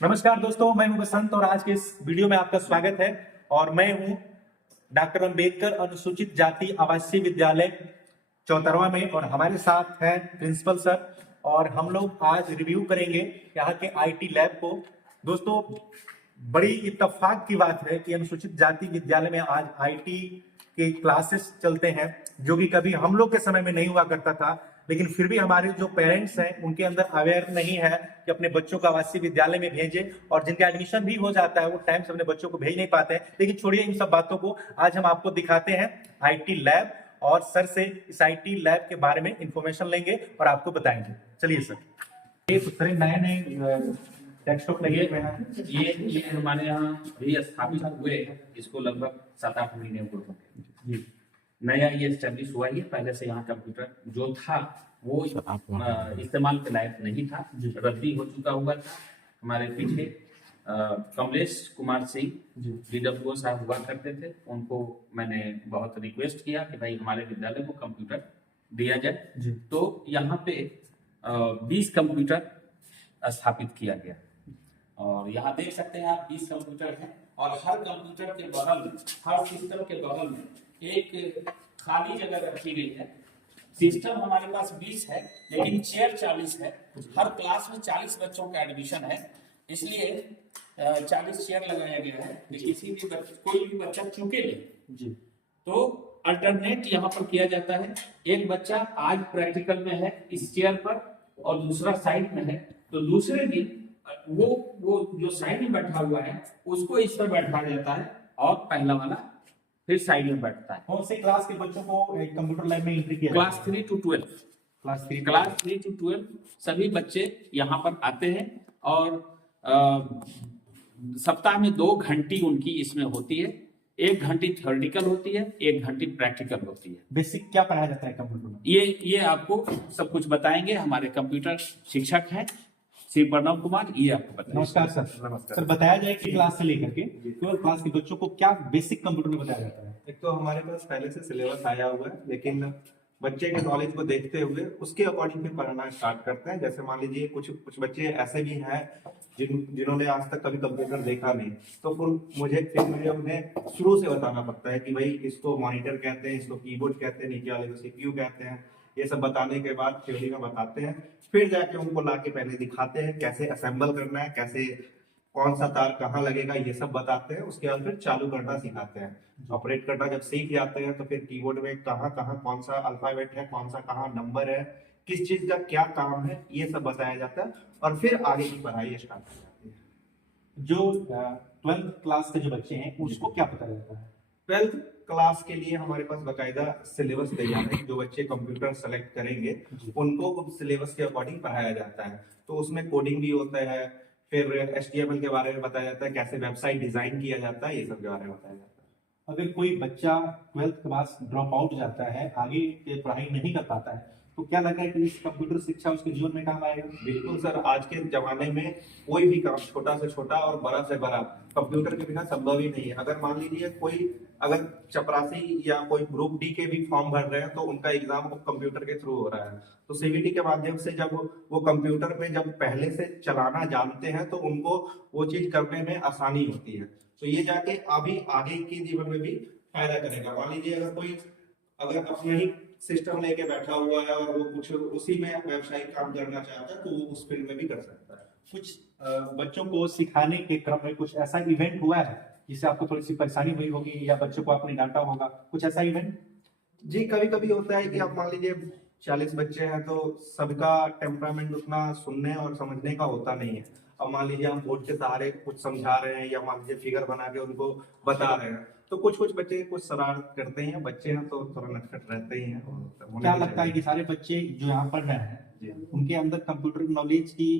नमस्कार दोस्तों, मैं हूं बसंत और आज के इस वीडियो में आपका स्वागत है। और मैं हूं डॉक्टर अंबेडकर अनुसूचित जाति आवासीय विद्यालय चौतरवा में और हमारे साथ हैं प्रिंसिपल सर। और हम लोग आज रिव्यू करेंगे यहाँ के आईटी लैब को। दोस्तों, बड़ी इत्तेफाक की बात है कि अनुसूचित जाति विद्यालय में आज आईटी के क्लासेस चलते हैं, जो कि कभी हम लोग के समय में नहीं हुआ करता था। लेकिन फिर भी हमारे जो पेरेंट्स हैं उनके अंदर अवेयर नहीं है कि अपने बच्चों को आवासीय विद्यालय में भेजें, और जिनका एडमिशन भी हो जाता है वो टाइम से अपने बच्चों को भेज नहीं पाते हैं। लेकिन छोड़िए इन सब बातों को, आज हम आपको दिखाते हैं आईटी लैब और सर से इस आईटी लैब के बारे में इंफॉर्मेशन लेंगे और आपको बताएंगे। चलिए सर। ये तो सर नए नए डेस्कटॉप लगे हुए हैं। ये हमारे यहाँ भी स्थापित हुए, इसको लगभग 7-8 महीने हो गए। नया ये स्टैब्लिश हुआ ही, पहले से यहाँ कंप्यूटर जो था वो इस्तेमाल के लायक नहीं था, रद्दी हो चुका हुआ था। हमारे पीछे कमलेश कुमार सिंह DWO साहब हुआ करते थे, उनको मैंने बहुत रिक्वेस्ट किया कि भाई हमारे विद्यालय को कंप्यूटर दिया जाए। तो यहाँ पे 20 कंप्यूटर स्थापित किया गया और यहाँ देख सकते हैं आप 20 कंप्यूटर हैं और हर कंप्यूटर के बगल में, हर सिस्टम के बगल में एक खाली जगह रखी गई है। सिस्टम हमारे पास 20 है लेकिन चेयर 40 है। हर क्लास में 40 बच्चों का एडमिशन है, इसलिए 40 चेयर लगाया गया है कि किसी भी कोई भी बच्चा चूके नहीं। तो अल्टरनेट यहाँ पर किया जाता है। एक बच्चा आज प्रैक्टिकल में है इस चेयर पर और दूसरा साइड में है, तो दूसरे दिन वो जो साइड में बैठा हुआ है उसको इस पर बैठा जाता है और पहला वाला फिर साइड में बैठता है। कौन से क्लास के बच्चों को कंप्यूटर लैब में एंट्री किया? Class 3 to 12। क्लास 3 to 12 सभी बच्चे यहाँ पर आते हैं और सप्ताह में 2 घंटी उनकी इसमें होती है। 1 घंटी थ्योरेटिकल होती है, 1 घंटी प्रैक्टिकल होती है। बेसिक क्या पढ़ाया जाता है कंप्यूटर में? ये आपको सब कुछ बताएंगे हमारे कंप्यूटर शिक्षक हैं श्री प्रणव कुमार, ये आपको बताएंगे। नमस्कार सर। नमस्कार सर, बताया जाए कि क्लास से लेकर के 12 क्लास के बच्चों को क्या बेसिक कंप्यूटर में बताया जाता है? एक तो हमारे पास पहले से सिलेबस आया हुआ है, लेकिन बच्चे के नॉलेज को देखते हुए उसके अकॉर्डिंग फिर पढ़ाना स्टार्ट करते हैं। जैसे मान लीजिए कुछ बच्चे ऐसे भी हैं जिन्होंने आज तक कभी कंप्यूटर देखा नहीं, तो फिर मुझे उन्हें शुरू से बताना पड़ता है कि भाई इसको मॉनिटर कहते हैं, इसको कीबोर्ड कहते हैं, नीचे वाले को CPU कहते हैं। ये सब बताने के बाद थ्योरी में बताते हैं, फिर जाके उनको लाके पहले दिखाते हैं कैसे असेंबल करना है, कैसे कौन सा तार कहाँ लगेगा, ये सब बताते हैं। उसके बाद फिर चालू करना सिखाते हैं। ऑपरेट करना जब सीख जाते हैं तो फिर कीबोर्ड में कहाँ कहाँ कौन सा अल्फाबेट है, कौन सा कहाँ नंबर है, किस चीज का क्या काम है, ये सब बताया जाता है और फिर आगे की पढ़ाई स्टार्ट हो जाती है। जो 12th क्लास के जो बच्चे हैं उसको क्या पता रहता है? 12th क्लास के लिए हमारे पास बकायदा सिलेबस तैयार है। जो बच्चे कंप्यूटर सेलेक्ट करेंगे उनको उस सिलेबस के अकॉर्डिंग पढ़ाया जाता है। तो उसमें कोडिंग भी होता है, फिर HTML के बारे में बताया जाता है, कैसे वेबसाइट डिजाइन किया जाता है, ये सब के बारे में बताया जाता है। अगर कोई बच्चा 12th क्लास ड्रॉप आउट जाता है, आगे पढ़ाई नहीं कर पाता है, तो क्या लगता है कि इस कंप्यूटर शिक्षा उसके जीवन में काम आएगा? बिल्कुल सर, आज के जमाने में कोई भी काम छोटा से छोटा और बड़ा से बड़ा कंप्यूटर के बिना संभव ही नहीं है। अगर मान लीजिए अगर चपरासी या कोई ग्रुप डी के भी फॉर्म भर रहे हैं तो उनका एग्जाम कंप्यूटर के थ्रू हो रहा है। तो CVT के माध्यम से जब वो कंप्यूटर में जब पहले से चलाना जानते हैं तो उनको वो चीज करने में आसानी होती है। तो ये जाके अभी आगे के जीवन में भी फायदा करेगा। मान लीजिए अगर अपना ही सिस्टम लेके बैठा हुआ है और वो कुछ उसी में व्यवसायिक काम करना चाहता है तो वो उस फील्ड में भी कर सकता है। कुछ बच्चों को सिखाने के क्रम में कुछ ऐसा इवेंट हुआ है जिससे आपको थोड़ी सी परेशानी हुई होगी या बच्चों को आपने डांटा होगा, कुछ ऐसा इवेंट? जी, कभी कभी होता है कि आप मान लीजिए 40 बच्चे हैं तो सबका टेम्परामेंट उतना सुनने और समझने का होता नहीं है। अब मान लीजिए हम बोर्ड के सहारे कुछ समझा रहे हैं या मान लीजिए फिगर बना के उनको बता रहे हैं, तो कुछ बच्चे कुछ शरारत करते हैं। बच्चे हैं तो थोड़ा नटखट रहते ही हैं। क्या लगता है कि सारे बच्चे जो यहाँ पढ़ रहे हैं उनके अंदर कंप्यूटर नॉलेज की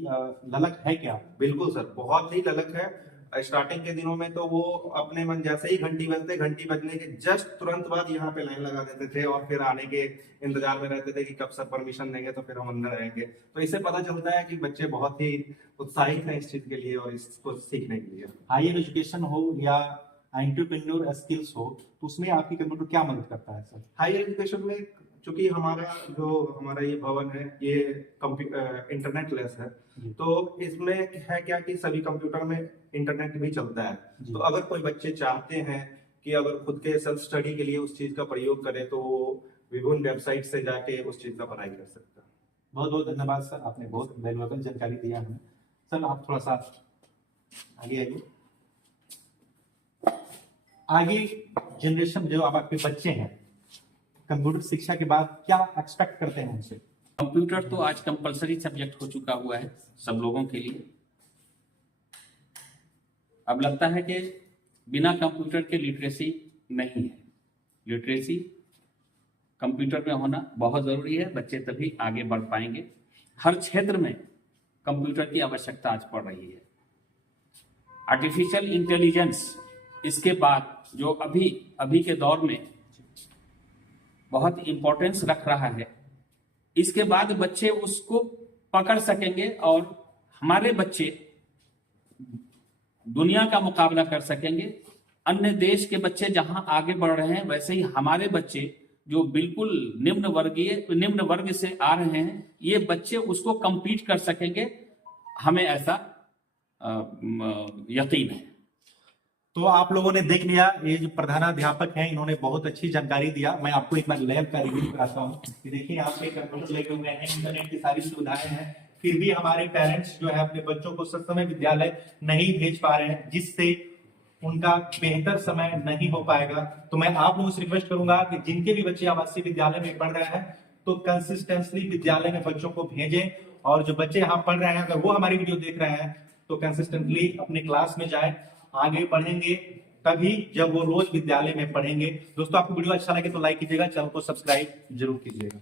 ललक है क्या? बिल्कुल सर, बहुत ही ललक है। स्टार्टिंग के दिनों में तो वो अपने मन जैसे ही घंटी बजने के जस्ट तुरंत बाद यहाँ पे लाइन लगा देते थे और फिर आने के इंतजार में रहते थे कि कब सर परमिशन देंगे तो फिर हम अंदर आएंगे। तो इससे पता चलता है कि बच्चे बहुत ही उत्साहित हैं इस चीज के लिए और इसको सीखने के लिए। हायर एजुकेशन हो या एंटरप्रेन्योर स्किल्स हो, तो उसमें आपकी कंप्यूटर क्या मदद करता है सर? हायर एजुकेशन में चूंकि हमारा ये भवन है, ये इंटरनेट लेस है, तो इसमें है क्या कि सभी कंप्यूटर में इंटरनेट भी चलता है। तो अगर कोई बच्चे चाहते हैं कि अगर खुद के सेल्फ स्टडी के लिए उस चीज का प्रयोग करें, तो वो विभिन्न वेबसाइट से जाके उस चीज का पढ़ाई कर सकता है। बहुत बहुत धन्यवाद सर, आपने बहुत वैल्यूएबल जानकारी दिया हमें। सर आप थोड़ा सा आगे आइए। आगे जनरेशन जो अब आपके बच्चे हैं, कंप्यूटर शिक्षा के बाद क्या एक्सपेक्ट करते हैं उनसे? कंप्यूटर तो आज कंपलसरी सब्जेक्ट हो चुका हुआ है सब लोगों के लिए। अब लगता है कि बिना कंप्यूटर के लिटरेसी नहीं है। लिटरेसी कंप्यूटर में होना बहुत जरूरी है, बच्चे तभी आगे बढ़ पाएंगे। हर क्षेत्र में कंप्यूटर की आवश्यकता आज पड़ रही है। आर्टिफिशियल इंटेलिजेंस इसके बाद जो अभी के दौर में बहुत इंपॉर्टेंस रख रहा है, इसके बाद बच्चे उसको पकड़ सकेंगे और हमारे बच्चे दुनिया का मुकाबला कर सकेंगे। अन्य देश के बच्चे जहां आगे बढ़ रहे हैं, वैसे ही हमारे बच्चे जो बिल्कुल निम्न वर्ग से आ रहे हैं, ये बच्चे उसको compete कर सकेंगे, हमें ऐसा यकीन है। तो आप लोगों ने देख लिया, ये जो प्रधानाध्यापक हैं इन्होंने बहुत अच्छी जानकारी दिया। मैं आपको एक बार लैब का रिव्यू कराता हूँ कि देखिए यहाँ पे कंप्यूटर लगे हुए हैं, इंटरनेट की सारी सुविधाएं हैं, फिर भी हमारे पेरेंट्स जो है अपने बच्चों को ससमय विद्यालय नहीं भेज पा रहे हैं, जिससे उनका बेहतर समय नहीं हो पाएगा। तो मैं आप लोगों से रिक्वेस्ट करूंगा कि जिनके भी बच्चे आवासीय विद्यालय में पढ़ रहे हैं, तो कंसिस्टेंटली विद्यालय में बच्चों को भेजें। और जो बच्चे यहाँ पढ़ रहे हैं, अगर वो हमारी वीडियो देख रहे हैं, तो कंसिस्टेंटली अपने क्लास में जाए, आगे पढ़ेंगे, तभी जब वो रोज विद्यालय में पढ़ेंगे। दोस्तों आपको वीडियो अच्छा लगे तो लाइक कीजिएगा, चैनल को सब्सक्राइब जरूर कीजिएगा।